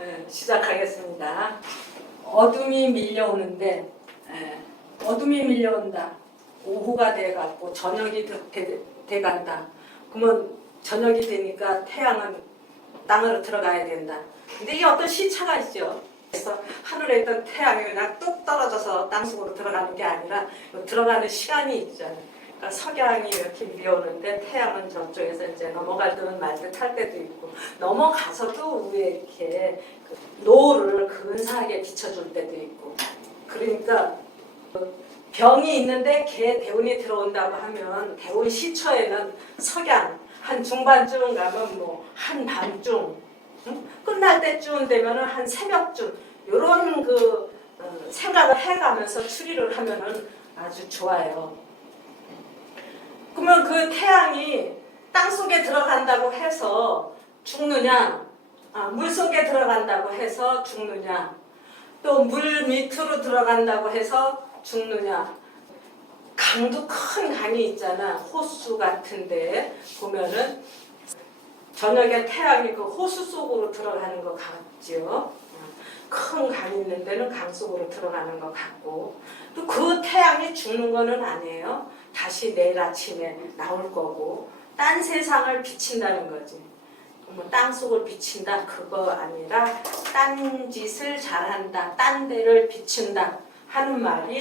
네, 시작하겠습니다. 어둠이 밀려오는데 예, 어둠이 밀려온다. 오후가 돼갖고 저녁이 돼- 돼- 돼간다. 그러면 저녁이 되니까 태양은 땅으로 들어가야 된다. 근데 이게 어떤 시차가 있죠. 그래서 하늘에 있던 태양이 그냥 뚝 떨어져서 땅속으로 들어가는 게 아니라 들어가는 시간이 있잖아요. 그러니까 석양이 이렇게 밀려오는데 태양은 저쪽에서 이제 넘어갈 듯말듯할 때도 있고 넘어가서도 위에 이렇게 그 노을을 근사하게 비춰줄 때도 있고 그러니까 그 병이 있는데 개 대운이 들어온다고 하면 대운 시초에는 석양 한 중반쯤 가면 뭐 한 밤중 응? 끝날 때쯤 되면은 한 새벽쯤 이런 그 어, 생각을 해가면서 추리를 하면은 아주 좋아요. 그러면 그 태양이 땅 속에 들어간다고 해서 죽느냐, 아, 물 속에 들어간다고 해서 죽느냐, 또 물 밑으로 들어간다고 해서 죽느냐. 강도 큰 강이 있잖아. 호수 같은데 보면은 저녁에 태양이 그 호수 속으로 들어가는 것 같지요. 큰 강이 있는 데는 강 속으로 들어가는 것 같고 또 그 태양이 죽는 거는 아니에요. 다시 내일 아침에 나올 거고 딴 세상을 비친다는 거지. 뭐 땅속을 비친다 그거 아니라 딴 짓을 잘한다 딴 데를 비춘다 하는 말이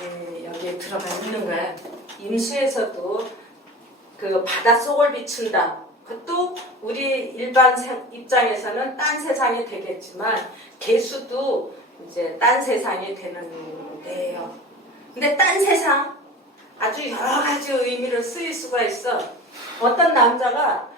예, 여기에 들어가 있는 거야. 임수에서도 그 바닷속을 비춘다. 그것도 우리 일반 생- 입장에서는 딴 세상이 되겠지만 개수도 이제 딴 세상이 되는 데예요. 근데 딴 세상 아주 여러 가지 의미로 쓰일 수가 있어. 어떤 남자가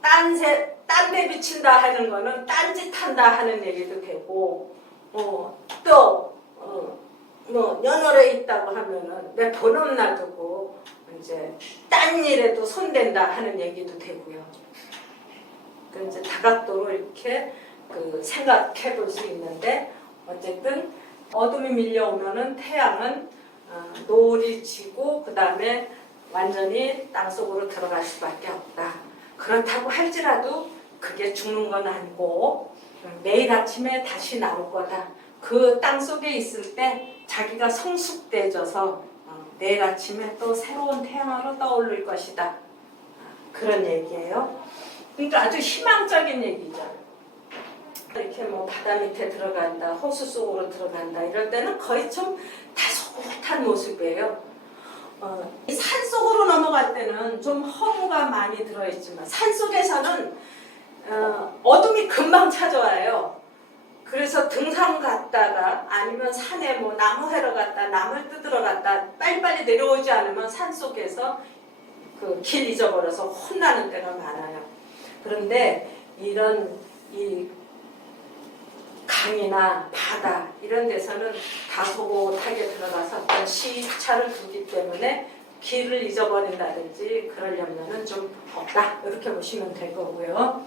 딴세 딴데 비친다 하는 거는 딴짓 한다 하는 얘기도 되고, 어, 또, 어, 뭐, 연월에 있다고 하면은 내돈 없나 두고, 이제, 딴 일에도 손댄다 하는 얘기도 되고요. 그 이제 다각도로 이렇게 그 생각해 볼 수 있는데, 어쨌든, 어둠이 밀려오면은 태양은 어, 노을이 지고, 그 다음에 완전히 땅속으로 들어갈 수밖에 없다. 그렇다고 할지라도 그게 죽는 건 아니고 내일 아침에 다시 나올 거다. 그 땅 속에 있을 때 자기가 성숙돼져서 어, 내일 아침에 또 새로운 태양으로 떠오를 것이다. 아, 그런 얘기예요. 그러니까 아주 희망적인 얘기죠. 이렇게 뭐 바다 밑에 들어간다, 호수 속으로 들어간다 이럴 때는 거의 좀 다소곳한 모습이에요. 어, 이 산속으로 넘어갈 때는 좀 허무가 많이 들어있지만 산 속에서는 어, 어둠이 금방 찾아와요. 그래서 등산 갔다가 아니면 산에 뭐 나무 해러 갔다 나물 뜯으러 갔다 빨리빨리 내려오지 않으면 산 속에서 그 길 잊어버려서 혼나는 때가 많아요. 그런데 이런 이 강이나 바다 이런 데서는 다소곳하게 들어가서 어떤 시차를 두기 때문에 길을 잊어버린다든지 염려는 좀 없다 이렇게 보시면 될 거고요.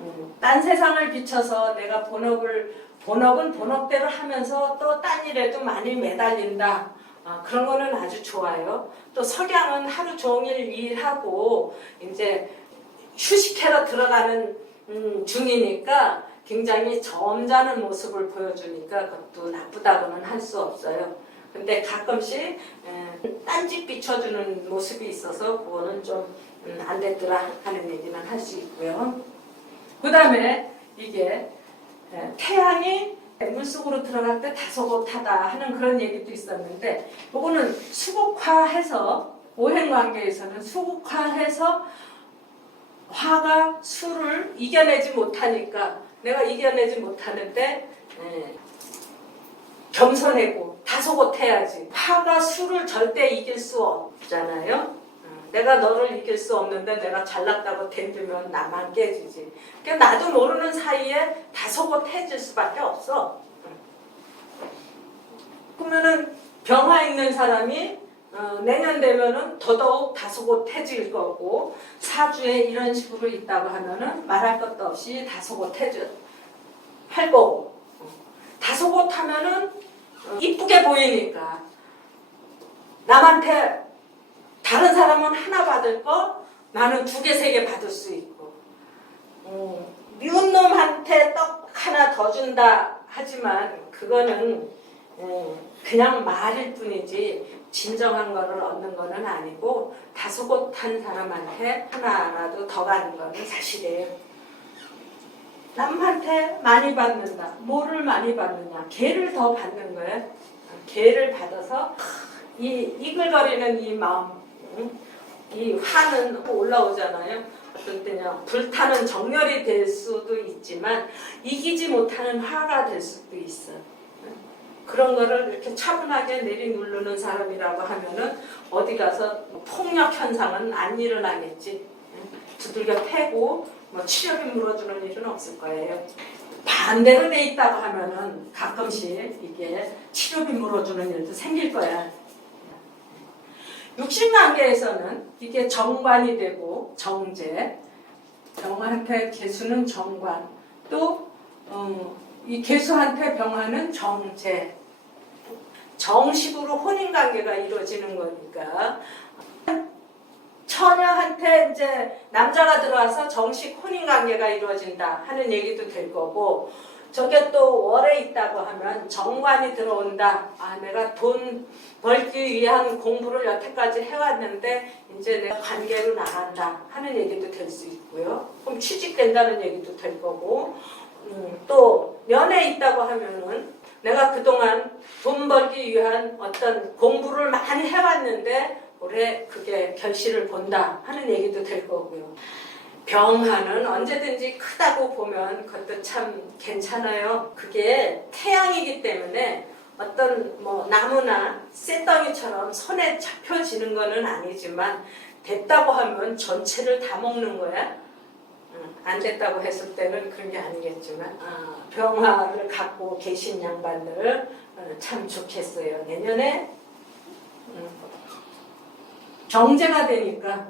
음, 딴 세상을 비춰서 내가 본업을 본업은 본업대로 하면서 또 딴 일에도 많이 매달린다. 아, 그런 거는 아주 좋아요. 또 석양은 하루 종일 일하고 이제 휴식하러 들어가는 음, 중이니까 굉장히 점잖은 모습을 보여주니까 그것도 나쁘다고는 할 수 없어요. 근데 가끔씩 에, 딴짓 비춰주는 모습이 있어서 그거는 좀 안 됐더라 하는 얘기는 할 수 있고요. 그 다음에 이게 에, 태양이 물속으로 들어갈 때 다소곳하다 하는 그런 얘기도 있었는데 이거는 수국화해서 오행관계에서는 수국화해서 화가 수를 이겨내지 못하니까 내가 이겨내지 못하는데 에, 겸손해고 다소곳해야지. 화가 수를 절대 이길 수 없잖아요. 어, 내가 너를 이길 수 없는데 내가 잘났다고 덤비면 나만 깨지지. 그러니까 나도 모르는 사이에 다소곳해질 수밖에 없어. 그러면은 병화 있는 사람이 어, 내년 되면은 더더욱 다소곳해질 거고 사주에 이런 식으로 있다고 하면은 말할 것도 없이 다소곳해질 할 거고. 어, 다소곳하면은 어, 이쁘게 보이니까 남한테 다른 사람은 하나 받을 거 나는 두 개 세 개 받을 수 있고. 어, 미운 놈한테 떡 하나 물어준다 하지만 그거는 음, 그냥 말일 뿐이지 진정한 거를 얻는 거는 아니고 다소곳한 사람한테 하나라도 더 가는 거는 사실이에요. 남한테 많이 받는다. 뭐를 많이 받느냐? 개를 더 받는 거예요. 개를 받아서 이 이글거리는 이 마음, 응? 이 화는 올라오잖아요. 어떤 때냐 불타는 정열이 될 수도 있지만 이기지 못하는 화가 될 수도 있어. 그런 거를 이렇게 차분하게 내리누르는 사람이라고 하면은 어디 가서 폭력 현상은 안 일어나겠지. 두들겨 패고 뭐 치료비 물어주는 일은 없을 거예요. 반대로 돼 있다고 하면은 가끔씩 이게 치료비 물어주는 일도 생길 거야. 육신관계에서는 이게 정관이 되고 정제, 병한테 개수는 정관, 또 어, 이 개수한테 병하는 정제. 정식으로 혼인관계가 이루어지는 거니까 처녀한테 이제 남자가 들어와서 정식 혼인관계가 이루어진다 하는 얘기도 될 거고 저게 또 월에 있다고 하면 정관이 들어온다. 아 내가 돈 벌기 위한 공부를 여태까지 해왔는데 이제 내가 관계로 나간다 하는 얘기도 될 수 있고요. 그럼 취직된다는 얘기도 될 거고 음, 또 면에 있다고 하면은 내가 그동안 돈 벌기 위한 어떤 공부를 많이 해왔는데 올해 그게 결실을 본다 하는 얘기도 될 거고요. 병하는 언제든지 크다고 보면 그것도 참 괜찮아요. 그게 태양이기 때문에 어떤 뭐 나무나 쇳덩이처럼 손에 잡혀지는 거는 아니지만 됐다고 하면 전체를 다 먹는 거야. 응, 안 됐다고 했을 때는 그런 게 아니겠지만 아, 병화를 갖고 계신 양반들 어, 참 좋겠어요. 내년에 음, 경제가 되니까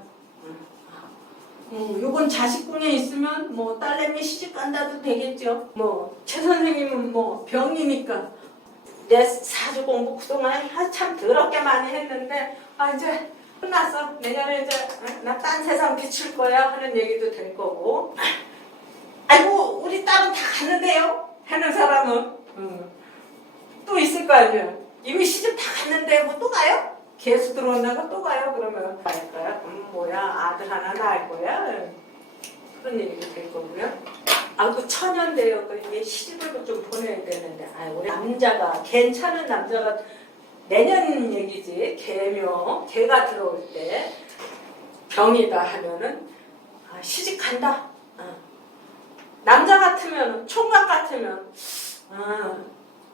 음, 요건 자식궁에 있으면 뭐 딸내미 시집 간다도 되겠죠. 뭐 최 선생님은 뭐 병이니까 내 사주 공부 그동안 한참 더럽게 많이 했는데 아 이제 끝났어. 내년에 이제 나 딴 세상 비출 거야 하는 얘기도 될 거고. 아이고 우리 딸은 다 갔는데요. 하는 사람은 음, 또 있을 거 아니야. 이미 시집 다 갔는데 뭐 또 가요? 개수 들어온다고 또 가요? 그러면 갈 거야? 음, 뭐야 아들 하나 낳을 거야? 그런 얘기도 될 거고요. 아그 천연대요. 그 이게 시집을 좀 보내야 되는데 아 우리 남자가 괜찮은 남자가 내년 얘기지 개묘 개가 들어올 때 병이다 하면은 아, 시집 간다. 어. 남자 같으면 총각 같으면 아,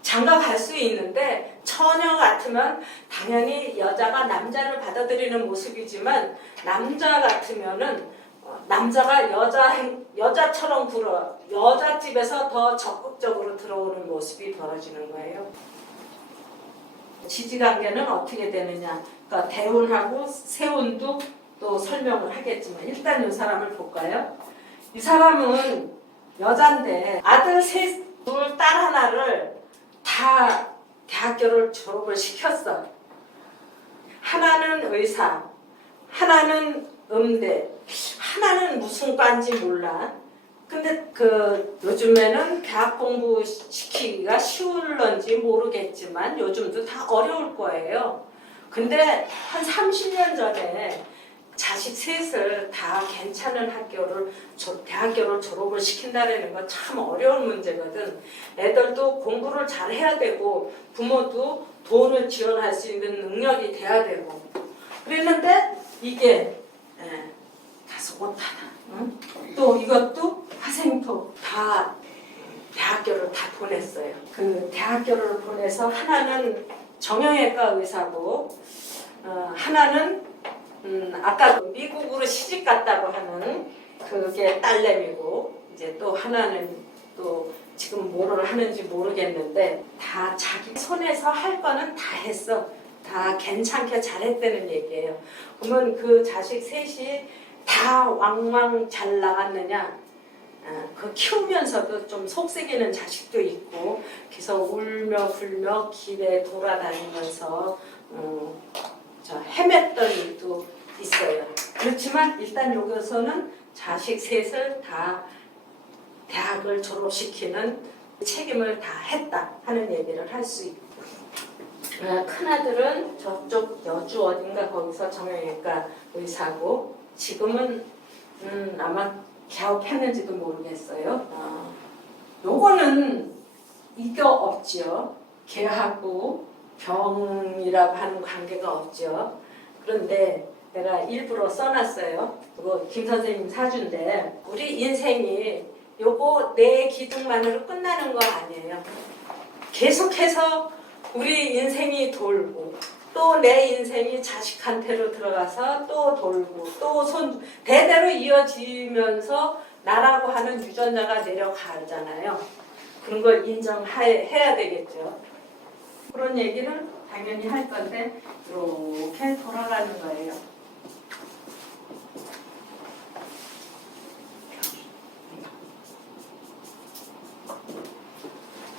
장가 갈 수 있는데 처녀 같으면 당연히 여자가 남자를 받아들이는 모습이지만 남자 같으면은 어, 남자가 여자 행, 여자처럼 굴어 여자 집에서 더 적극적으로 들어오는 모습이 벌어지는 거예요. 지지관계는 어떻게 되느냐? 그러니까 대운하고 세운도 또 설명을 하겠지만 일단 이 사람을 볼까요? 이 사람은 여잔데 아들 셋, 둘, 딸 하나를 다 대학교를 졸업을 시켰어. 하나는 의사, 하나는 음대, 하나는 무슨 과인지 몰라. 근데 그 요즘에는 대학 공부 시키기가 쉬울런지 모르겠지만 요즘도 다 어려울 거예요. 근데 한 30년 전에 자식 셋을 다 괜찮은 학교를 조- 대학교를 졸업을 시킨다라는 건 참 어려운 문제거든. 애들도 공부를 잘 해야 되고 부모도 돈을 지원할 수 있는 능력이 돼야 되고 그랬는데 이게 예, 다소 못하다. 응? 또 이것도 화생토 다 대학교를 다 보냈어요. 그 대학교를 보내서 하나는 정형외과 의사고 어, 하나는 음, 아까 그 미국으로 시집 갔다고 하는 그게 딸내미고 이제 또 하나는 또 지금 뭐를 하는지 모르겠는데 다 자기 손에서 할 거는 다 했어. 다 괜찮게 잘했다는 얘기예요. 그러면 그 자식 셋이 다 왕왕 잘 나갔느냐? 아, 그 키우면서도 좀 속색이는 자식도 있고 그래서 울며 불며 길에 돌아다니면서 어, 저 헤맸던 일도 있어요. 그렇지만 일단 여기서는 자식 셋을 다 대학을 졸업시키는 책임을 다 했다 하는 얘기를 할 수 있고 어, 큰아들은 저쪽 여주 어딘가 거기서 정형외과 의사고 지금은 음, 아마 개업했는지도 모르겠어요. 어, 요거는 이거 없지요. 개하고 병이라고 하는 관계가 없죠. 그런데 내가 일부러 써놨어요. 그거 김 선생님 사준데 우리 인생이 요거 내 기둥만으로 끝나는 거 아니에요. 계속해서 우리 인생이 돌고 또 내 인생이 자식한테로 들어가서 또 돌고 또 손 대대로 이어지면서 나라고 하는 유전자가 내려가잖아요. 그런 걸 인정해야 되겠죠. 그런 얘기를 당연히 할 건데 이렇게 돌아가는 거예요.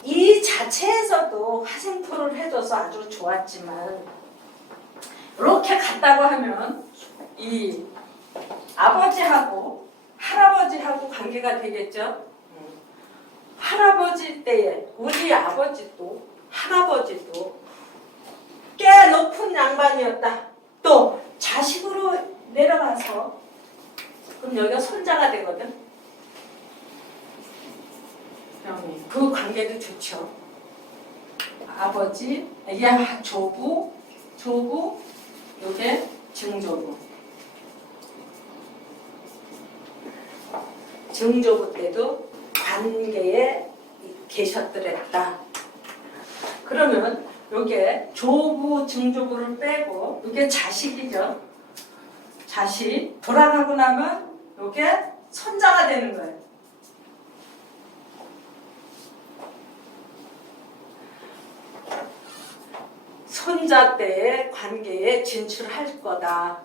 이 자체에서도 화생토를 해줘서 아주 좋았지만 이렇게 갔다고 하면 이 아버지하고 할아버지하고 관계가 되겠죠. 음. 할아버지 때에 우리 아버지도 할아버지도 꽤 높은 양반이었다. 또 자식으로 내려가서 그럼 여기가 손자가 되거든. 그 관계도 좋죠. 아버지, 이게 조부, 조부, 요게 증조부. 증조부 때도 관계에 계셨더랬다. 그러면 요게 조부, 증조부를 빼고 요게 자식이죠. 자식 돌아가고 나면 요게 손자가 되는 거예요. 손자 때의 관계에 진출할 거다.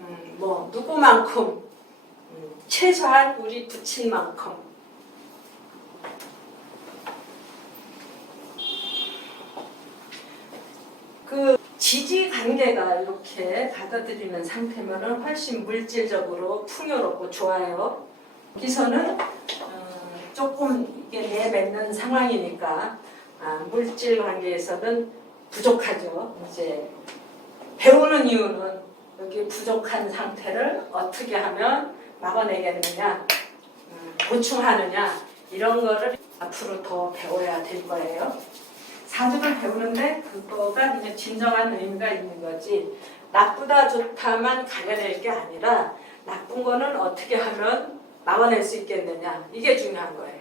음, 뭐 누구만큼 음, 최소한 우리 부친만큼 그 지지 관계가 이렇게 받아들이는 상태면은 훨씬 물질적으로 풍요롭고 좋아요. 여기서는 음, 조금 이게 내뱉는 상황이니까 아, 물질 관계에서는 부족하죠. 이제 배우는 이유는 여기 부족한 상태를 어떻게 하면 막아내겠느냐, 음, 보충하느냐 이런 거를 앞으로 더 배워야 될 거예요. 사주를 배우는데 그거가 이제 진정한 의미가 있는 거지. 나쁘다 좋다만 가려낼 게 아니라 나쁜 거는 어떻게 하면 막아낼 수 있겠느냐 이게 중요한 거예요.